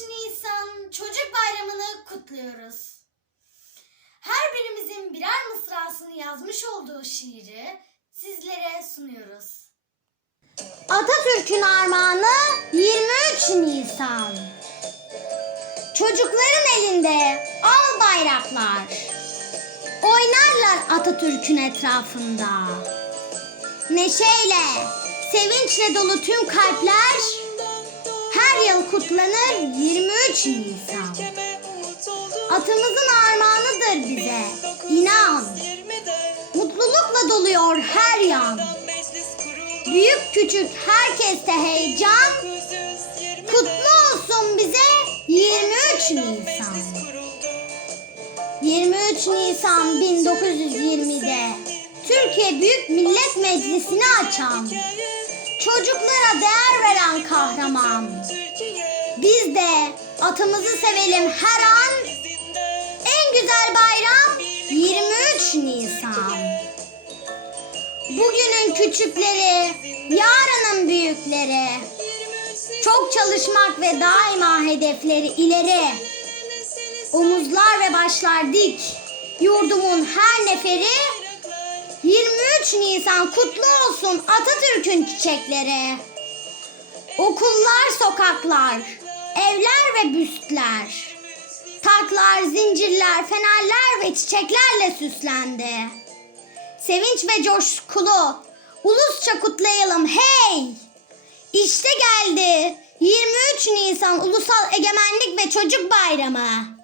Nisan Çocuk Bayramı'nı kutluyoruz. Her birimizin birer mısrasını yazmış olduğu şiiri sizlere sunuyoruz. Atatürk'ün armağanı 23 Nisan. Çocukların elinde al bayraklar. Oynarlar Atatürk'ün etrafında. Neşeyle, sevinçle dolu tüm kalpler her yıl kutlanır 23 Nisan. Atımızın armağanıdır bize. İnan, mutlulukla doluyor her yan. Büyük küçük herkeste heyecan. Kutlu olsun bize 23 Nisan. 23 Nisan 1920'de Türkiye Büyük Millet Meclisi'ni açan, çocuklara değer veren kahraman. Biz de atımızı sevelim her an. En güzel bayram 23 Nisan. Bugünün küçükleri, yarının büyükleri. Çok çalışmak ve daima hedefleri ileri. Omuzlar ve başlar dik. Yurdumun her neferi 23 Nisan kutlu olsun Atatürk'ün çiçekleri. Okullar, sokaklar, evler ve büstler. Taklar, zincirler, fenerler ve çiçeklerle süslendi. Sevinç ve coşkulu ulusça kutlayalım hey! İşte geldi 23 Nisan Ulusal Egemenlik ve Çocuk Bayramı.